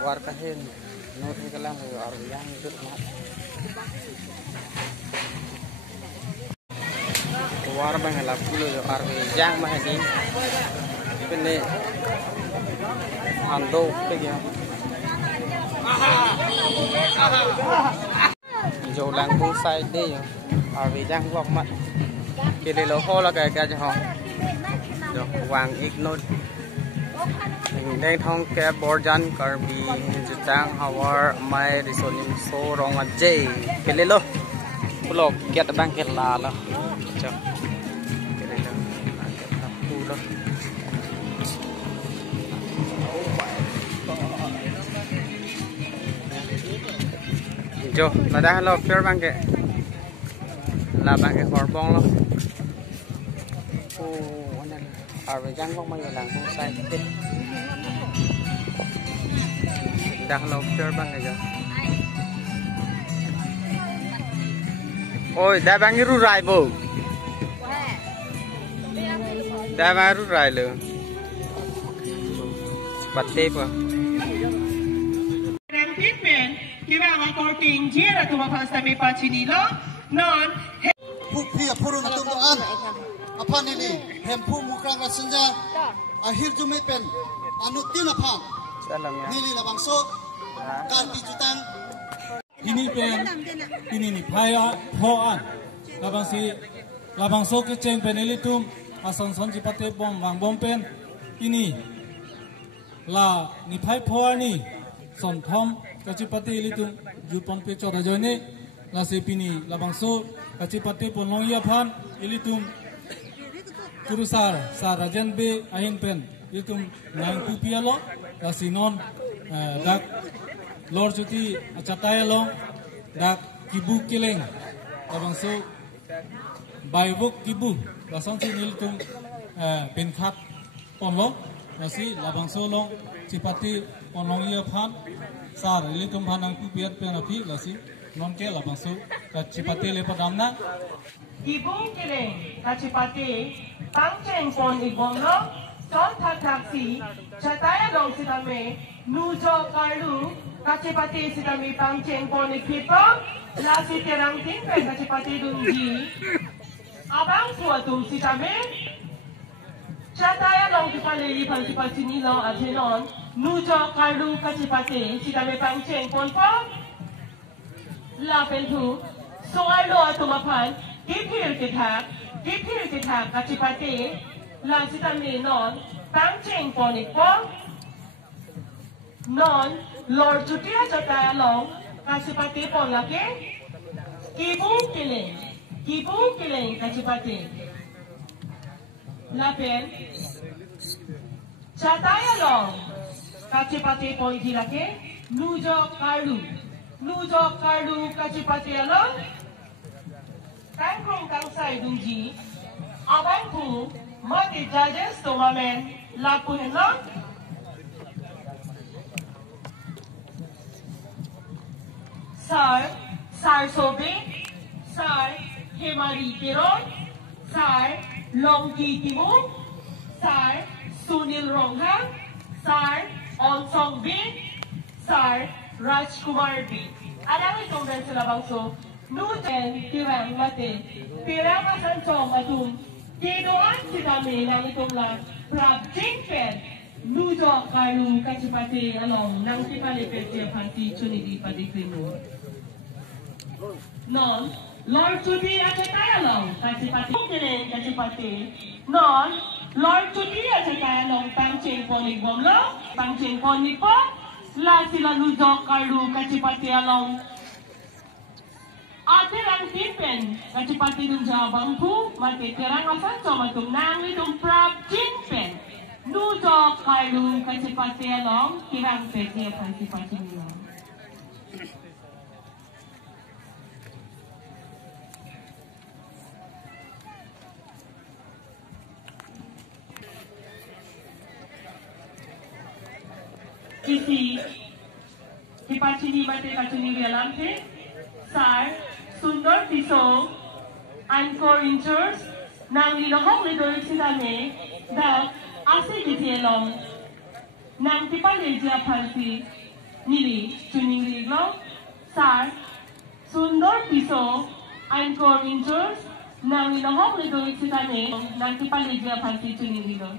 Warkahin, nuti kelang yang hidup mat. War bang helap dulu yang mah ini. Ini ando pergi. Jauh langkung side deh, yang vlog mat. Kiri loho lah kayak jauh. Jauh wang ignore. Ingdeng thong ke Borjan karbi jutang hawar mai risonim so rong ajay kelelo pulo kiat bang kelala cok kelelo pulo jo lada lo pier bang ke la bang ke horbong lo arbi jang kong mai lang kong sai đang lâu chơi băng này giờ, ôi đá băng cái rú rai bù, đá băng rú rai luôn, bật tép à. Đang tiếp bên, khi mà vào câu chuyện chia là tụi mình phải mi pa chini lo, non. Phúc phi phuru na tung an, apa ni hem phu mukrang rasenja, akhir jumet pen, anu tin apa. Nili labang so, karbi jutang. Ini pen, ini ni paya poan. Labang so keceng pen ini tum asan son kachipate bom bang bom pen. Ini la ni paya poan ni son thom kachipate ini tum jupon pe chora jone la se pini labang so kachipate pon long ya phan ini tum kurusar sarajan be ahin pen ini tum nang kupia lo. Kasinon dak lor cuti acataya long dak kebu keleng abang so baibuk kebu lasang si nil tung penkat ponlo nasi labang so long kachipate ponlong ia phan sar ili tum phanang pu piat penapi lasi non ke labang so kachipate le padamna kebu keleng kachipate pangcheng pon ibom lo son taksi cataya long sitame nujo kalu kachipate sitame pangcheng pon ikipa la siterang tin pen kachipate dungji abang suatum sitame cataya long kipale ipal sini long ajenon nujo kalu kachipate sitame pangcheng pon pa la pentu soalo atumapan kipir kitak kachipate lang sitame non pangcheng ponik po non lord jutia jataya long kachipate pon lake kebu keleng kachipate lapen jataya long kachipate pon lake nujo kalu kachipate long kangkrong kangsai dungji abang pu Mati judges tournament lapuhin lang. Sar Sobe, Sar Hemari Tiron, Sar Longki Timu, Sar Sunil Rongha, Sar Onsong Bin, Sar Rajkumar Bin. Alam itong dan sila bangso, Nujen Tirang Mate, Pirang Asan Chong Atum, Kedoan sitame nang itong lang prab jingpen nujo kalu kachipate along nang tipalipet siya panti chunidi padikrino. Non, Lord Tudi achataya long kachipate kine kachipate. Non, Lord Tudi achataya long pangcheng ponig bom long pangcheng ponig po la sila nujo kalu kachipate along. Ate lang tipen, kachipate dun sa bangku, mati terang asan so matung nang itong prab jinpen. Nujo kalu kachipate along, kirang peke kachipate nila. isi Hipachini Kachuni Vialante, Sar, Sundar Piso, and co-inchers, Nang Linohok Lidorik Sidane, Dal, Asi Gitielong, Nang Tipalegia Palsi, Nili, Tuning Riglo, Sar, Sundar Piso, and co-inchers, Nang Linohok Lidorik Sidane, Nang Tipalegia Palsi, Tuning Riglo.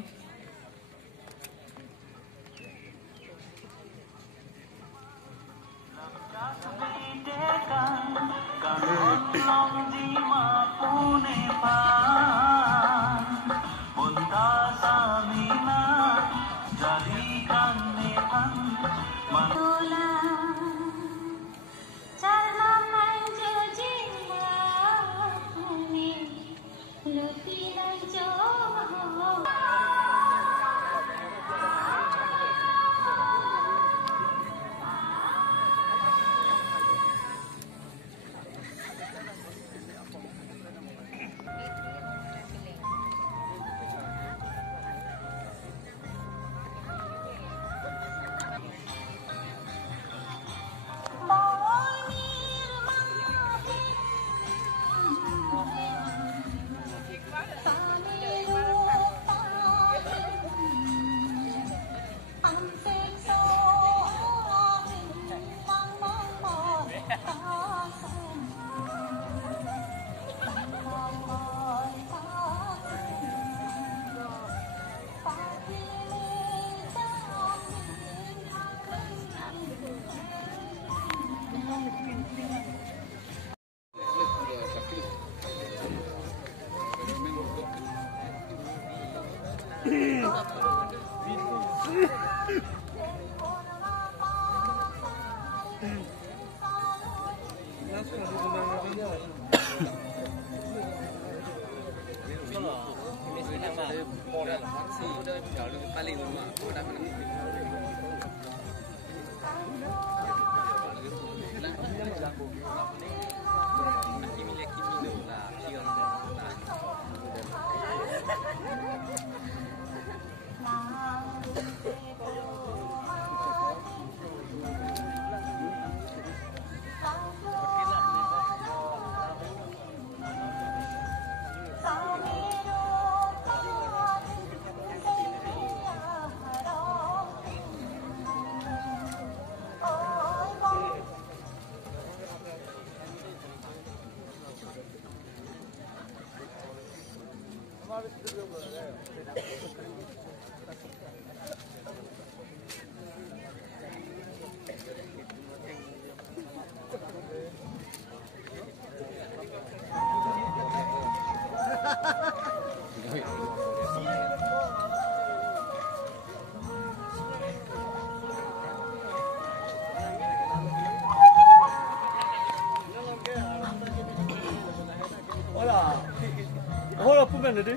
Nanti,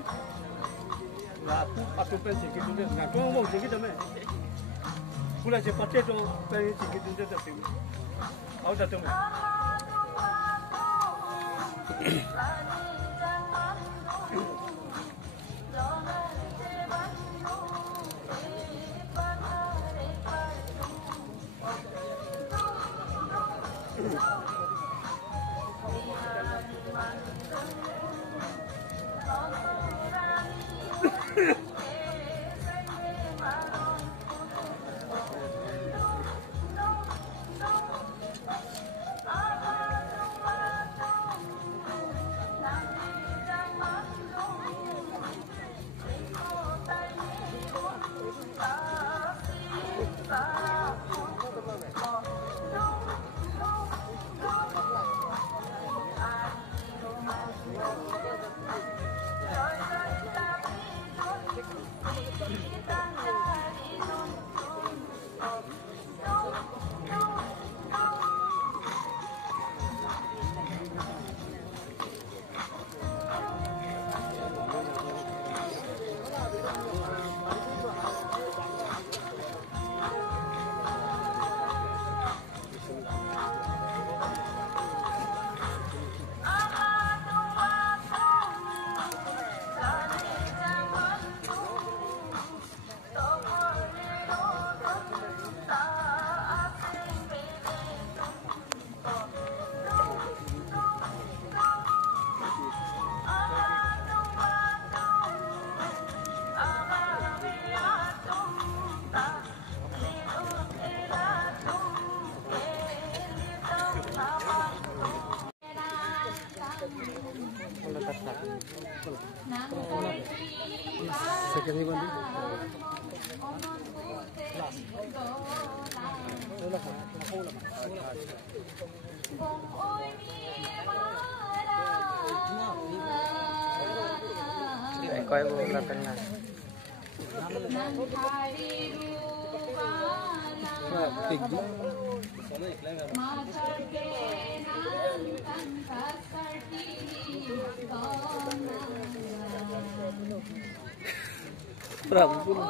lah aku pensik itu dia, nak kau mau jadi macam mana? Pula cepat tu pensik itu dia tapi, awak dah tahu. Second ni bandi. Kau yang bukan tengah. Tinggi. Berapa pun?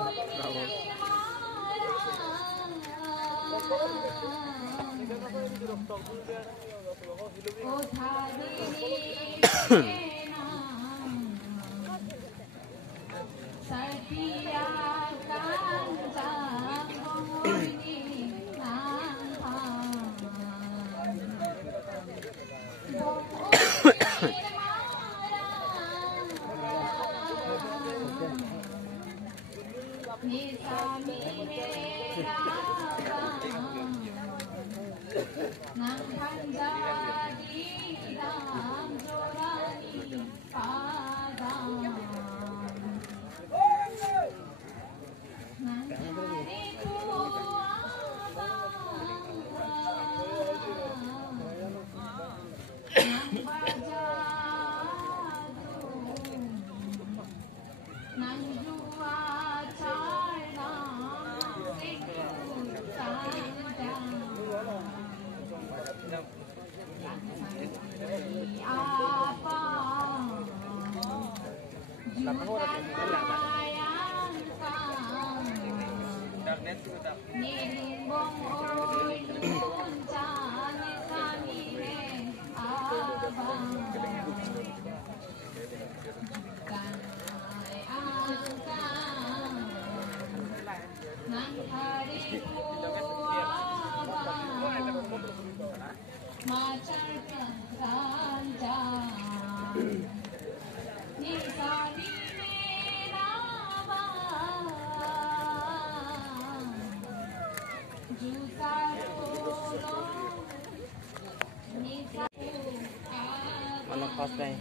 Mana khas đây?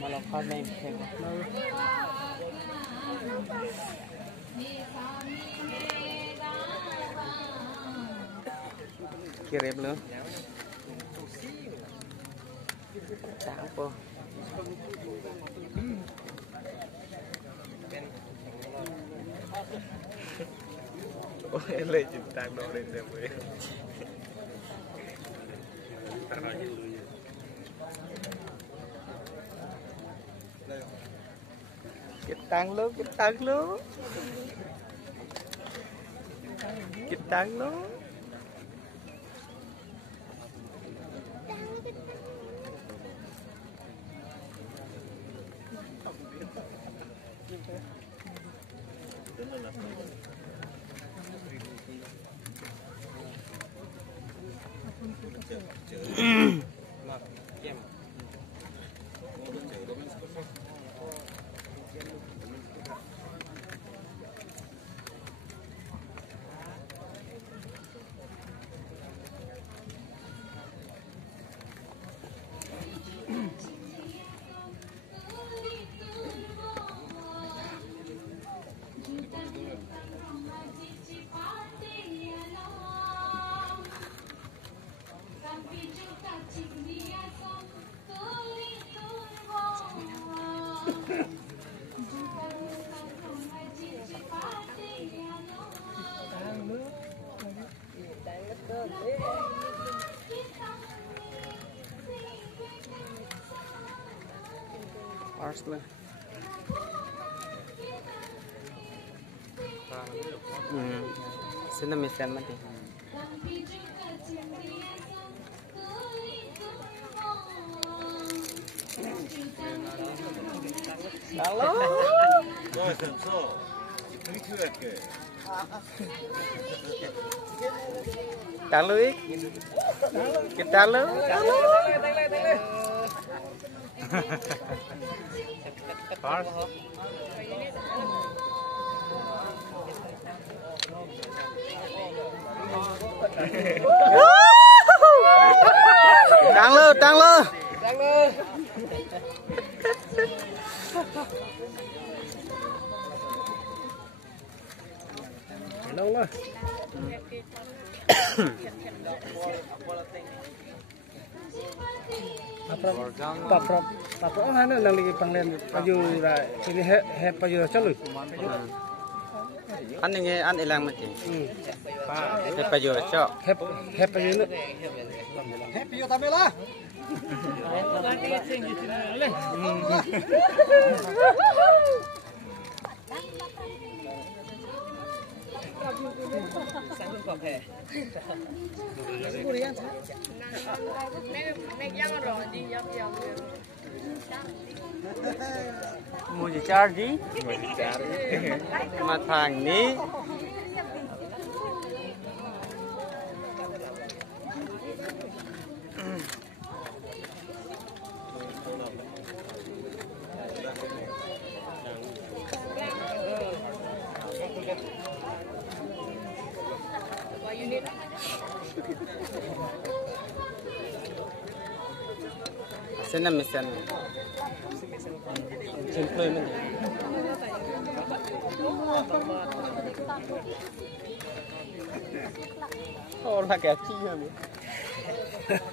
Mana khas đây? Kirim nữa. Sáng po. Ôi em lấy chụp tang đồ lên xem vậy. Kita lo. Kita lo. Arslan. Sini misalnya mati. Halo. Halo ik. Kita lo. Tăng lên. Long lah. Apa mana nang lagi panglen paju ra sini he paju chalui. Ăn này nghe ăn để làm mà chị. Thế bây giờ cho. He paju nu. He pio tamela. Mua gì charge gì? Mà thằng ní. Sen na mesen. Simple man. Oh, lah kayak chi ya.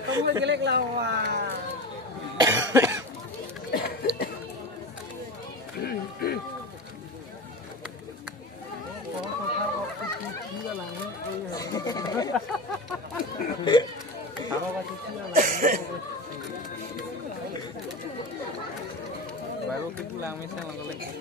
Không có cái lệch nào à. Baru ke pulang misal kalau misal.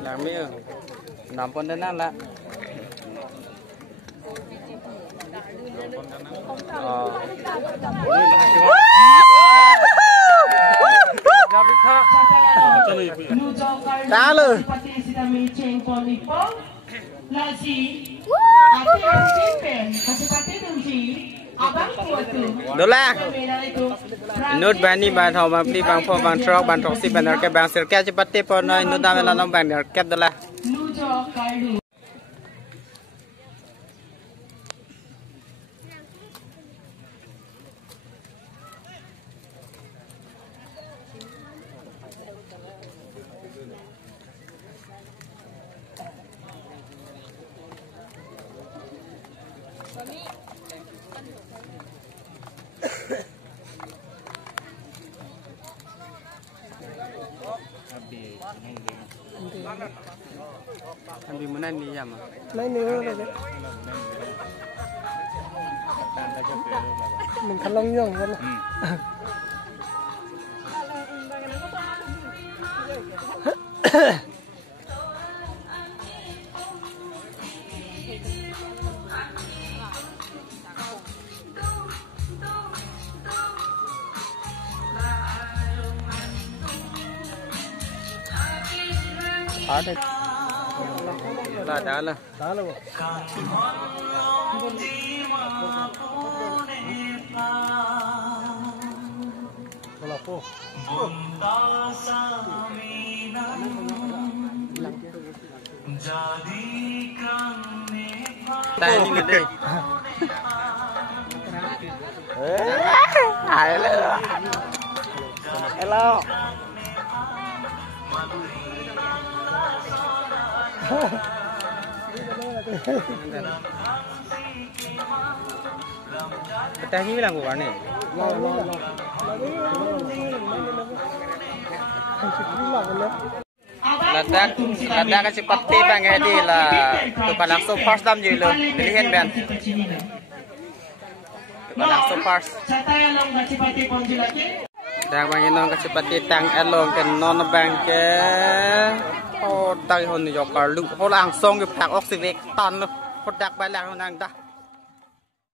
Làm miếng nằm con đến ăn lạ. Đá luôn. Đó là nốt bàn đi bàn thầu mà đi bàn phô bàn trọc bàn trọc xí bàn ở cái bàn sợi kẹp chỉ bắt tiếp vào nơi nốt đam là nó bàn ở kẹp đó là Ambil mana ni jam? Lain ni lah. Mình keleng yang kan. Ada. Dah lah. Dah lah. Apa? Tay ni gede. Hello. Teh ni bilang bukan ni. Ladak kachipate bang di lah. Tu langsung first time je lo. Pilihan band. Langsung first. Dah bang ini kachipate tang elong ke non bang ke. Oh, tay hon ni jokar lu. Ho langsung ke phak oxivek tan lu. Ho dak ba lang nang dah.